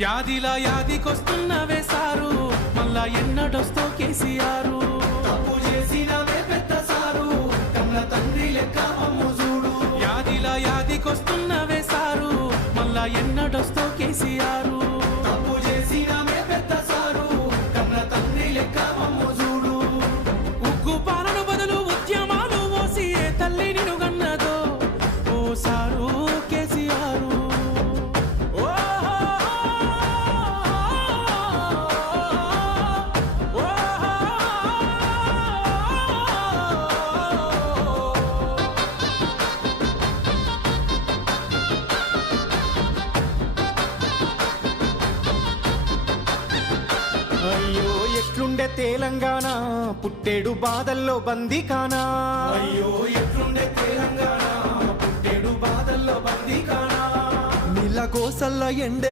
యాదిలా యాదికొస్తున్నవే sir, మళ్ళా ఎన్నడొస్తో కేసీఆర్. తప్పు చేసినవే పెద్ద సారు, కన్న తండ్రి లెక్క మమ్ము చూడు. యాదిలా యాదికొస్తున్నవే సారు, మళ్ళా ఎన్నడొస్తో కేసీఆర్. తప్పు చేసినవే పెద్ద సారు, కన్న తండ్రి లెక్క మమ్ము చూడు. ఉగ్గు పాలన బదులు ఉద్యమాలు ఓసి ఏ తల్లి నిన్ను గన్నదో ఓ సారు కేసీఆర్. అయ్యో ఎట్లుండే తెలంగాణ, పుట్టేడు బాధల్లో బందీకానా. అయ్యో ఎట్లుండే తెలంగాణ, పుట్టేడు బాధల్లో బందీకానా. నీళ్ళ కోసల్ల ఎండే